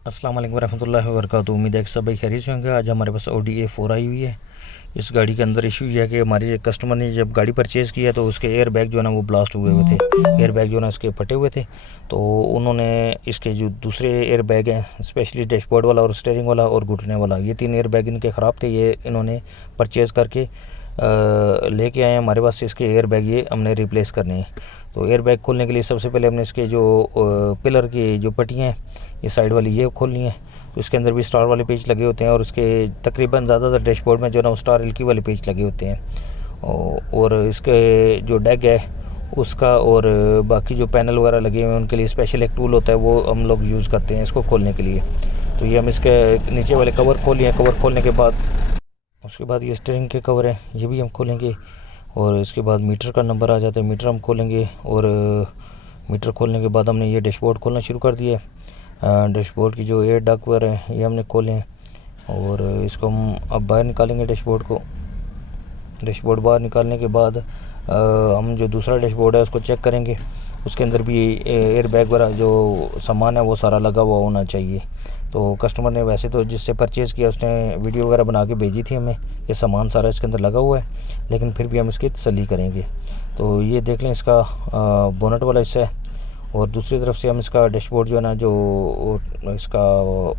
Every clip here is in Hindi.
अस्सलाम वालेकुम रहमतुल्लाहि व बरकातहू। उम्मीद है कि सब भाई खैरियत से होंगे। आज हमारे पास ऑडी A4 आई हुई है। इस गाड़ी के अंदर इशू ये है कि हमारे कस्टमर ने जब गाड़ी परचेज़ किया तो उसके एयर बैग जो है ना वो ब्लास्ट हुए हुए थे। एयर बैग जो है ना उसके फटे हुए थे। तो उन्होंने इसके जो दूसरे एयर बैग हैं, स्पेशली डैशबोर्ड वाला और स्टीयरिंग वाला और घुटने वाला, ये 3 एयर बैग इनके ख़राब थे। ये इन्होंने परचेज़ करके लेके आए हैं हमारे पास। इसके एयर बैग ये हमने रिप्लेस करने हैं। तो एयर बैग खोलने के लिए सबसे पहले हमने इसके जो पिलर की जो पट्टियाँ हैं ये साइड वाली ये खोलनी है। तो इसके अंदर भी स्टार वाले पेज लगे होते हैं और उसके तकरीबन ज़्यादातर डैशबोर्ड में जो ना स्टार एलकी वाले पेज लगे होते हैं। और इसके जो डैग है उसका और बाकी जो पैनल वगैरह लगे हुए हैं उनके लिए स्पेशल एक टूल होता है, वो हम लोग यूज़ करते हैं इसको खोलने के लिए। तो ये हम इसके नीचे वाले कवर खोलिए। कवर खोलने के बाद उसके बाद ये स्टीयरिंग के कवर हैं, ये भी हम खोलेंगे। और इसके बाद मीटर का नंबर आ जाता है, मीटर हम खोलेंगे। और मीटर खोलने के बाद हमने ये डैशबोर्ड खोलना शुरू कर दिया है। डैशबोर्ड की जो एयर डक वगैरह हैं ये हमने खोले हैं। और इसको हम अब बाहर निकालेंगे डैशबोर्ड को। डैशबोर्ड बाहर निकालने के बाद हम जो दूसरा डैशबोर्ड है उसको चेक करेंगे। उसके अंदर भी एयर बैग वगैरह जो सामान है वो सारा लगा हुआ होना चाहिए। तो कस्टमर ने वैसे तो जिससे परचेज़ किया उसने वीडियो वगैरह बना के भेजी थी हमें, ये सामान सारा इसके अंदर लगा हुआ है, लेकिन फिर भी हम इसकी तसल्ली करेंगे। तो ये देख लें, इसका बोनट वाला हिस्सा है। और दूसरी तरफ से हम इसका डैशबोर्ड जो है ना, जो इसका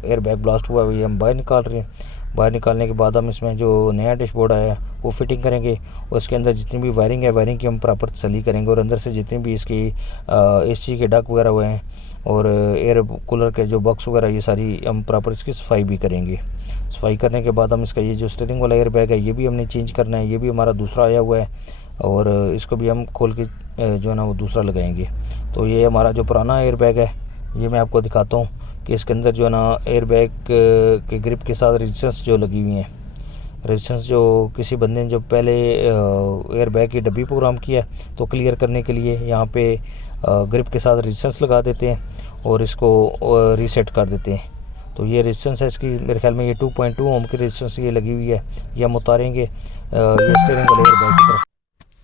एयर बैग ब्लास्ट हुआ है, ये हम बाहर निकाल रहे हैं। बाहर निकालने के बाद हम इसमें जो नया डैशबोर्ड आया है वो फिटिंग करेंगे। और इसके अंदर जितनी भी वायरिंग है, वायरिंग की हम प्रॉपर तसल्ली करेंगे। और अंदर से जितनी भी इसकी AC के डक वगैरह हुए हैं और एयर कूलर के जो बॉक्स वगैरह, ये सारी हम प्रॉपर इसकी सफाई भी करेंगे। सफाई करने के बाद हम इसका ये जो स्टीयरिंग वाला एयर बैग है ये भी हमने चेंज करना है। ये भी हमारा दूसरा आया हुआ है और इसको भी हम खोल के जो है ना वो दूसरा लगाएंगे। तो ये हमारा जो पुराना एयर बैग है ये मैं आपको दिखाता हूँ कि इसके अंदर जो है ना एयर बैग के ग्रिप के साथ रेजिस्टेंस जो लगी हुई हैं। रेजिस्टेंस जो किसी बंदे ने जो पहले एयर बैग की डब्बी प्रोग्राम किया तो क्लियर करने के लिए यहाँ पे ग्रिप के साथ रेजिस्टेंस लगा देते हैं और इसको रीसेट कर देते हैं। तो ये रेजिस्टेंस है इसकी, मेरे ख्याल में ये 2.2 ओम की रेजिस्टेंस ये लगी हुई है। ये हम उतारेंगे ये स्टीयरिंग वाले एयर बैग की तरफ।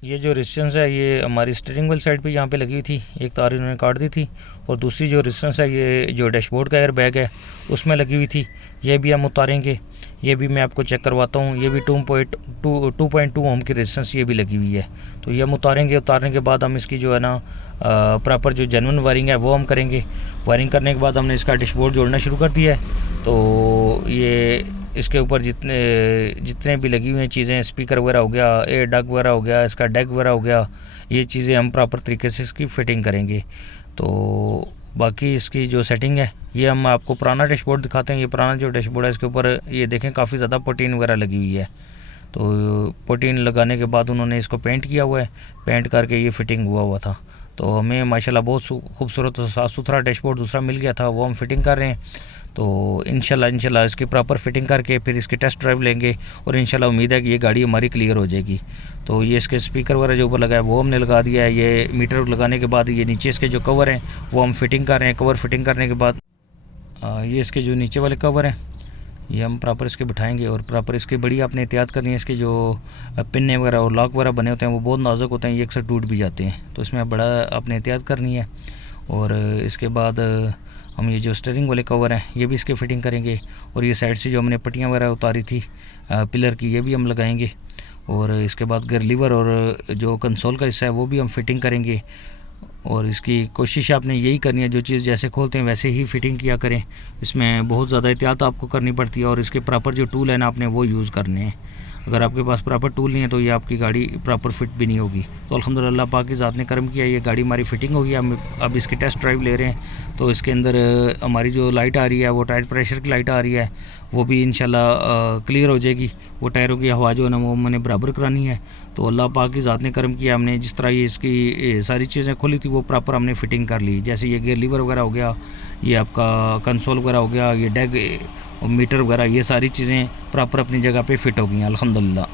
ये जो रेजिस्टेंस है ये हमारी स्टीयरिंग वाली साइड पे यहाँ पे लगी हुई थी, एक तार इन्होंने काट दी थी। और दूसरी जो रेजिस्टेंस है ये जो डैशबोर्ड का एयर बैग है उसमें लगी हुई थी, ये भी हम उतारेंगे। ये भी मैं आपको चेक करवाता हूँ। ये भी 2.2 ओम की रेजिस्टेंस ये भी लगी हुई है। तो ये हम उतारेंगे। उतारने के बाद हम इसकी जो है ना प्रॉपर जो जेन्युइन वायरिंग है वो हम करेंगे। वायरिंग करने के बाद हमने इसका डैशबोर्ड जोड़ना शुरू कर दिया है। तो ये इसके ऊपर जितने भी लगी हुई हैं चीज़ें, स्पीकर वगैरह हो गया, एयर डक वगैरह हो गया, इसका डैक वगैरह हो गया, ये चीज़ें हम प्रॉपर तरीके से इसकी फ़िटिंग करेंगे। तो बाकी इसकी जो सेटिंग है ये हम आपको पुराना डैशबोर्ड दिखाते हैं। ये पुराना जो डैशबोर्ड है इसके ऊपर ये देखें काफ़ी ज़्यादा प्रोटीन वगैरह लगी हुई है। तो प्रोटीन लगाने के बाद उन्होंने इसको पेंट किया हुआ है, पेंट करके ये फिटिंग हुआ था। तो हमें माशाल्लाह बहुत खूबसूरत और साफ़ सुथरा डैशबोर्ड दूसरा मिल गया था, वो हम फिटिंग कर रहे हैं। तो इंशाल्लाह इसकी प्रॉपर फिटिंग करके फिर इसकी टेस्ट ड्राइव लेंगे और इंशाल्लाह उम्मीद है कि ये गाड़ी हमारी क्लियर हो जाएगी। तो ये इसके स्पीकर वगैरह जो ऊपर लगा है वो हमने लगा दिया है। ये मीटर लगाने के बाद ये नीचे इसके जो कवर हैं वो हम फिटिंग कर रहे हैं। कवर फिटिंग करने के बाद ये इसके जो नीचे वाले कवर हैं ये हम प्रॉपर इसके बिठाएंगे। और प्रॉपर इसकी बड़ी आपने एहतियात करनी है। इसके जो पिन्ने वगैरह और लॉक वगैरह बने होते हैं वो बहुत नाजुक होते हैं, ये अक्सर टूट भी जाते हैं। तो इसमें बड़ा आपने एहतियात करनी है। और इसके बाद हम ये जो स्टीयरिंग वाले कवर हैं ये भी इसके फिटिंग करेंगे। और ये साइड से जो हमने पट्टियाँ वगैरह उतारी थी पिलर की ये भी हम लगाएंगे। और इसके बाद गियर लीवर और जो कंसोल का हिस्सा है वो भी हम फिटिंग करेंगे। और इसकी कोशिश आपने यही करनी है, जो चीज़ जैसे खोलते हैं वैसे ही फिटिंग किया करें। इसमें बहुत ज़्यादा एहतियात आपको करनी पड़ती है और इसके प्रॉपर जो टूल है ना आपने वो यूज़ करने हैं। अगर आपके पास प्रॉपर टूल नहीं है तो ये आपकी गाड़ी प्रॉपर फिट भी नहीं होगी। तो अल्हम्दुलिल्लाह पाक की ज़ात ने करम किया, ये गाड़ी हमारी फिटिंग होगी। हम अब इसकी टेस्ट ड्राइव ले रहे हैं। तो इसके अंदर हमारी जो लाइट आ रही है वो टायर प्रेशर की लाइट आ रही है, वो भी इंशाल्लाह क्लियर हो जाएगी। वो टायरों की हवा जो है ना वो मैंने बराबर करानी है। तो अल्लाह पाक की ज़ात ने करम किया, हमने जिस तरह ये इसकी सारी चीज़ें खोली थी वो प्रॉपर हमने फिटिंग कर ली। जैसे ये गियर लीवर वगैरह हो गया, ये आपका कंसोल वगैरह हो गया, ये डैग और मीटर वगैरह, ये सारी चीज़ें प्रॉपर अपनी जगह पे फ़िट हो गई हैं अल्हम्दुलिल्लाह।